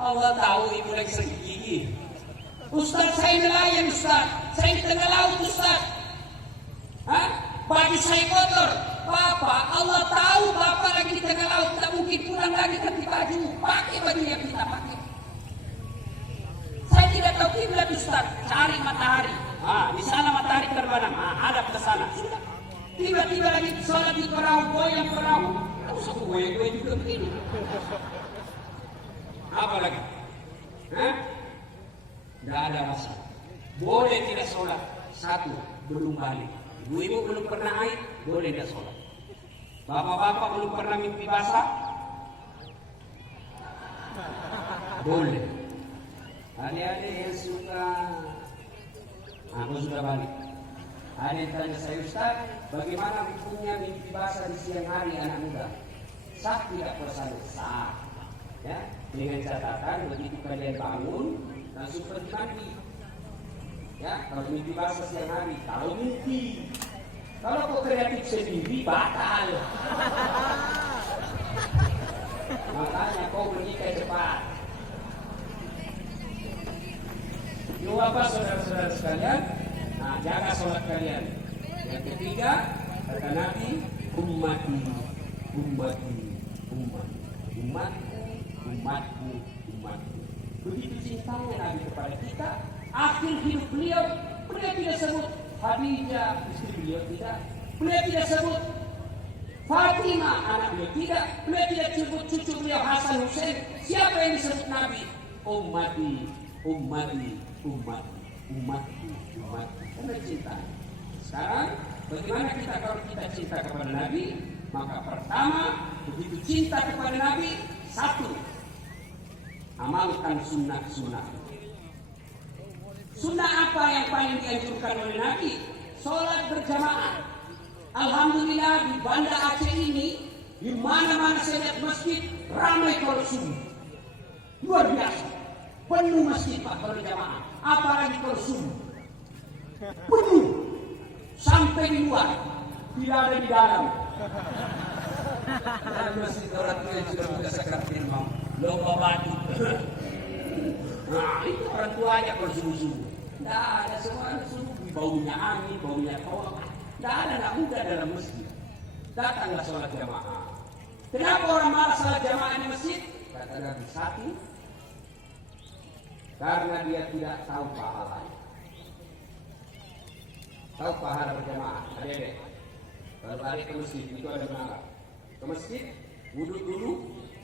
Allah tahu ibu lagi sakit gigi. Ustaz, saya nelayan Ustaz, saya di tengah laut Ustaz. Hah? Baju saya kotor. Bapak, Allah tahu Bapak lagi di tengah laut, tidak mungkin pulang lagi ganti baju. Pakai baju yang kita pakai. Saya tidak tahu kiblat Ustaz, cari matahari. Di sana matahari terbenam, hadap ke sana. Sudah. Tiba-tiba lagi sholat di perahu, goyang perahu. Tahu satu goyang juga begini. Apa lagi? Tidak ada masalah. Boleh tidak sholat. Satu, belum balik. Ibu-ibu belum pernah haid, boleh tidak sholat. Bapak-bapak belum pernah mimpi basah, boleh. Adik-adik yang suka, aku sudah balik. Ada yang tanya saya, Ustaz, bagaimana hukumnya mimpi basah di siang hari anak muda? Sah tidak puasanya? Sah. Ya, dengan catatan begitu kalian bangun langsung pergi mandi. Ya, kalau mimpi basah siang hari, kalau mimpi. Kalau kau kreatif sendiri batal. Makanya kau menikah cepat. Yuk apa saudara-saudara sekalian? Jaga sholat kalian. Yang ketiga, kata Nabi, ummati, ummati, ummati, umatku, umatku. Begitu cintanya Nabi kepada kita. Akhir hidup beliau tidak sebut Khadijah, istri beliau tidak. Beliau tidak sebut Fatimah, anak beliau tidak. Beliau tidak sebut cucu beliau Hasan Hussein. Siapa yang disebut Nabi? Ummati, ummati, umatku, umatku, umatku. Karena cinta. Sekarang bagaimana kita kalau kita cinta kepada Nabi? Maka pertama, begitu cinta kepada Nabi, satu, amalkan sunnah-sunnah. Sunnah apa yang paling dianjurkan oleh Nabi? Sholat berjamaah. Alhamdulillah di Banda Aceh ini, di mana-mana saya lihat masjid ramai kalau subuh. Luar biasa. Penuh masjid Pak kalau jamaah. Apalagi kalau subuh. Penuh. Sampai di luar. Tidak ada di dalam. Ada masjid orang tua yang sudah buka sekarang firman. Lomba batu. Nah itu orang tuanya kalau subuh-subuh. Tidak ada semua subuh. Baunya angin, baunya kolak. Tidak ada anak muda dalam masjid. Datanglah sholat jamaah. Kenapa orang malas sholat jamaah di masjid? Kata Nabi, satu, karena dia tidak tahu pahalanya. Tahu pahala berjamaah, adik-adik. Kalau balik ke masjid, itu ada menara. Ke masjid, wudhu dulu,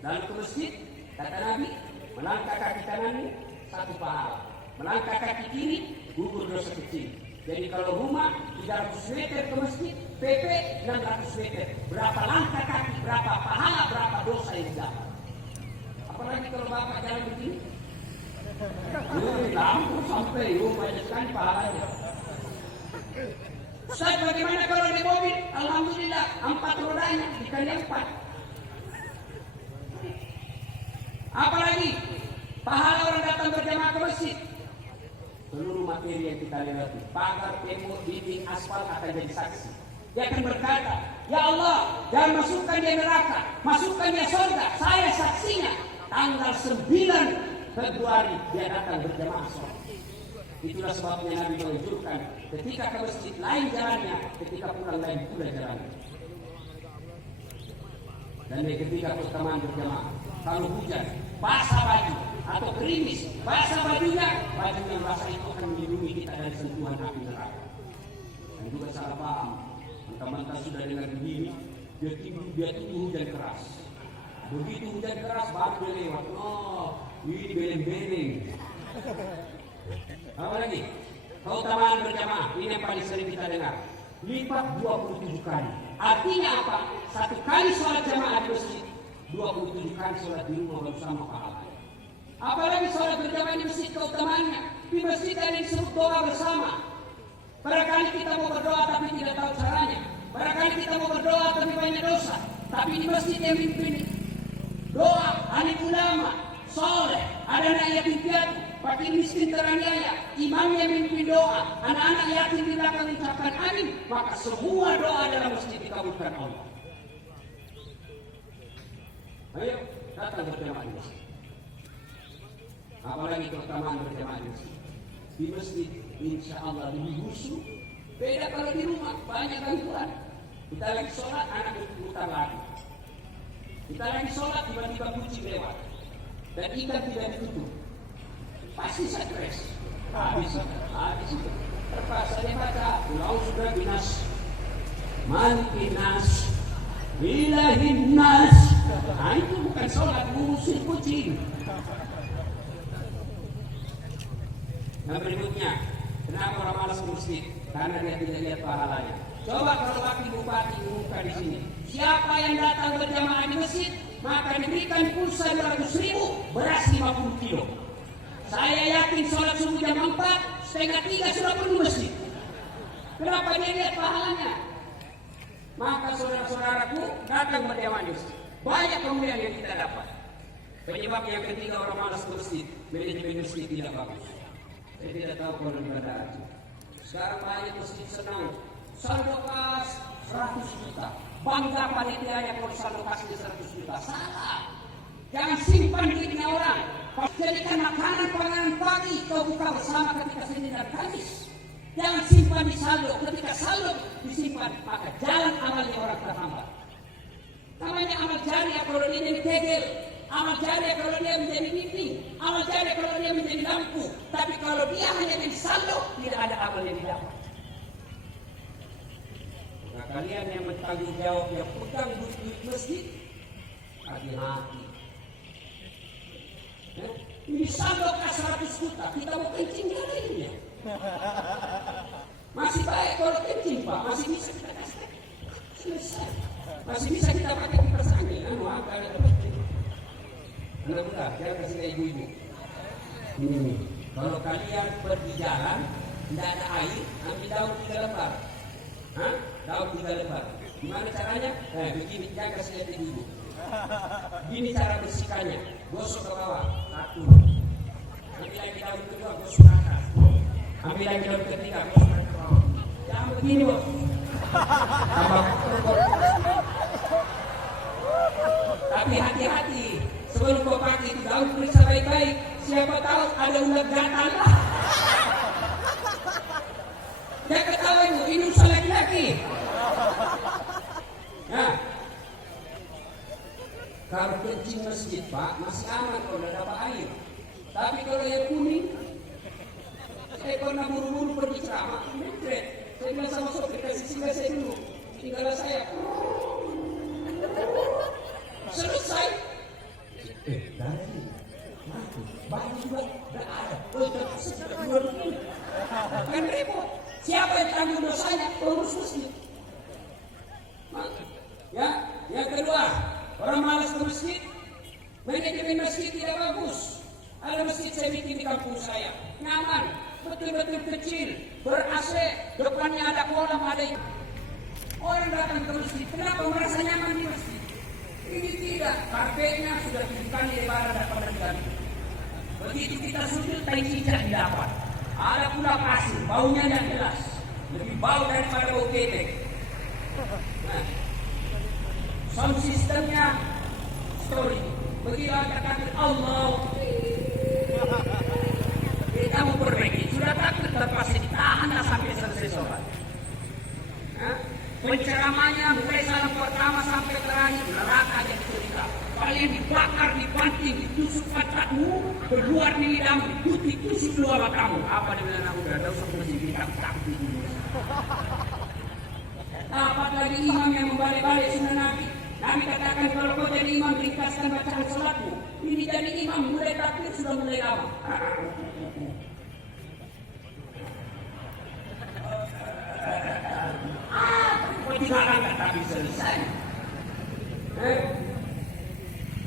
lalu ke masjid, kata Nabi, melangkah kaki kanan, satu pahala. Melangkah kaki kiri, gugur dosa kecil. Jadi kalau rumah 300 meter ke masjid, PP 600 meter. Berapa langkah kaki, berapa pahala, berapa dosa yang didapat. Apalagi kalau bapak jalan begini. Langsung sampai banyak sekali pahalanya. Ustaz, bagaimana kalau di mobil? Alhamdulillah 4 rodanya dikali 4. Apalagi pahala orang datang berjamaah ke masjid. Seluruh materi yang kita lewati, pagar, tembok, dinding, aspal akan jadi saksi. Dia akan berkata, ya Allah, jangan masukkan dia neraka, masukkan dia surga. Saya saksinya. Tanggal 9 Februari dia datang berjamaah sholat. Itulah sebabnya Nabi menunjukkan ketika ke masjid lain jalannya, ketika pulang lain pula jalannya. Dan ketika pertemuan berjamaah, kalau hujan, basah baju atau gerimis, basah bajunya, baju yang basah itu akan melindungi kita dari sentuhan api neraka. Dan juga salah paham, mentang-mentang sudah dengar begini, dia tunggu hujan keras. Begitu hujan keras baru dia lewat. Oh, ini beleng-beleng. Apa lagi? Keutamaan berjamaah, ini yang paling sering kita dengar. Lipat 27 kali. Artinya apa? 1 kali sholat jamaah di masjid, 27 kali sholat di rumah bersama pahala. Apalagi sholat berjamaah di masjid keutamaannya. Di masjid ada yang disebut doa bersama. Barangkali kita mau berdoa tapi tidak tahu caranya. Barangkali kita mau berdoa tapi banyak dosa. Tapi di masjid yang mimpin doa, alim ulama, soleh, ada anak yatim piatu, fakir miskin teraniaya, imam yang mimpin doa, anak-anak yatim di belakang mengucapkan amin, maka semua doa dalam masjid dikabulkan Allah. Ayo datang berjamaah di masjid. Apalagi keutamaan berjamaah di masjid. Di masjid insya Allah lebih khusyuk. Beda kalau di rumah banyak gangguan. Kita lagi sholat, anak berputar lagi. Kita lagi sholat, tiba-tiba kucing lewat dan ikan tidak ditutup. Pasti stres. Habis itu. Terpaksa dia baca Ulau sudah binas Malikin nas Ilahin nas. Nah itu bukan sholat, ngusir kucing. Yang berikutnya, kenapa orang malas ke masjid? Karena dia tidak lihat pahalanya. Coba kalau wakil bupati dibuka di sini, siapa yang datang berjamaah di masjid maka diberikan pulsa 200.000, beras 50 kilo. Saya yakin sholat subuh jam 4, setengah 3 sudah penuh masjid. Kenapa dia lihat pahalanya? Maka saudara-saudaraku datang berjamaah di masjid. Banyak kemuliaan yang kita dapat. Penyebab yang ketiga orang malas ke masjid, manajemen masjid tidak bagus. Saya tidak tahu kalau di bandara. Sekarang banyak masjid senang saldo kas 100 juta. Bangga panitianya kalau saldo kasnya 100 juta. Salah. Jangan simpan duitnya orang. Jadikan makanan panganan pagi kau buka bersama ketika Senin dan Kamis. Jangan simpan di saldo. Ketika saldo disimpan, maka jalan amalnya orang terhambat. Namanya amal jariah kalau dia jadi tegel, amal jariah kalau dia menjadi pipi, amal jariah kalau dia menjadi lampu. Tapi kalau dia hanya jadi saldo, tidak ada amal yang didapat. Nah, kalian yang bertanggung jawab yang pegang duit masjid, hati-hati. Ini saldo kas 100 juta, kita mau kencing jarinya. Masih baik kalau kencing Pak, masih bisa kita kasih. Selesai. Masih bisa kita pakai kipas angin. Agak ada penting. Anak muda, jangan kasih ke ibu-ibu. Ini. Kalau kalian pergi jalan, tidak ada air, ambil daun 3 lembar. Daun 3 lembar. Gimana caranya? Begini, jangan kasih lihat ibu-ibu. Gini cara bersihkannya. Gosok ke bawah, 1. Ambil lagi daun kedua, gosok ke atas. Ambil lagi daun ketiga, gosok ke bawah. Jangan begini, bos. Tapi hati-hati, sebelum kau pakai itu daun periksa baik-baik. Siapa tahu ada ulat gatal. Jangan ketawa ibu, ini usaha laki-laki. Nah, kalau kencing masjid Pak masih aman kalau tidak dapat air. Tapi kalau yang kuning, saya pernah buru-buru pergi ceramah, saya bilang sama sopir, kasih singgah saya dulu, tinggal saya. Selesai. Dari baju juga tidak ada. Kan repot. Siapa yang tanggung dosanya? Pengurus masjid. Ya, yang kedua, orang malas ke masjid, manajemen masjid tidak bagus. Ada masjid saya bikin di kampung saya, nyaman, betul-betul kecil, ber-AC, depannya ada kolam, ada yang orang datang ke masjid. Kenapa merasa nyaman di masjid? Ini tidak, karpetnya sudah 7 kali lebaran dan pada diganti. Begitu kita sujud, tai cicak didapat. Ada pula pasir, baunya tidak jelas, lebih bau daripada bau ketek. Nah, sound sistemnya story. Begitu ada takbir Allah, kita mau perbaiki. Sudah takbir terpaksa ditahanlah sampai selesai sholat. Penceramahnya mulai salam pertama sampai terakhir neraka jadi cerita. Kalian dibakar, dibanting, ditusuk pantatmu, keluar di lidahmu, ditusuk keluar matamu. Apa dia bilang aku udah tahu semua sih kita takut dulu. Dapat lagi imam yang membalik-balik sunnah Nabi. Nabi katakan kalau kau jadi imam ringkaskan bacaan salatmu. Ini jadi imam mulai takbir sudah mulai lama. Tiga langkah tapi selesai.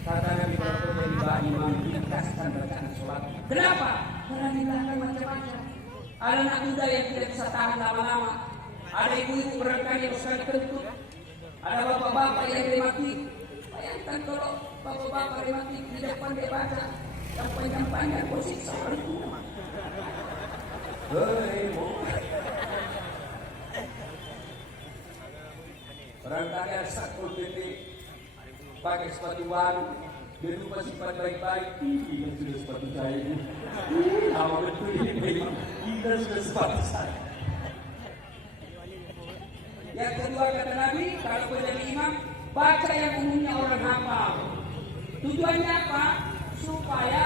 Kata Nabi kalau jadi imam ringkaskan bacaan salat. Kenapa? Karena di belakang macam-macam. Ada anak muda yang tidak bisa tahan lama-lama. Ada ibu-ibu barangkali yang sekali kentut. Ada bapak-bapak yang rematik. Bayangkan kalau bapak-bapak rematik di depan dia baca yang panjang-panjang posisi seperti itu. Barangkali ada Satpol PP pakai sepatu baru, dia lupa sifat baik-baik. Ini sudah sepatu saya ini. Lama betul ini memang. Ini sudah sepatu saya. Yang kedua kata Nabi, kalau menjadi imam, baca yang umumnya orang hafal. Tujuannya apa? Supaya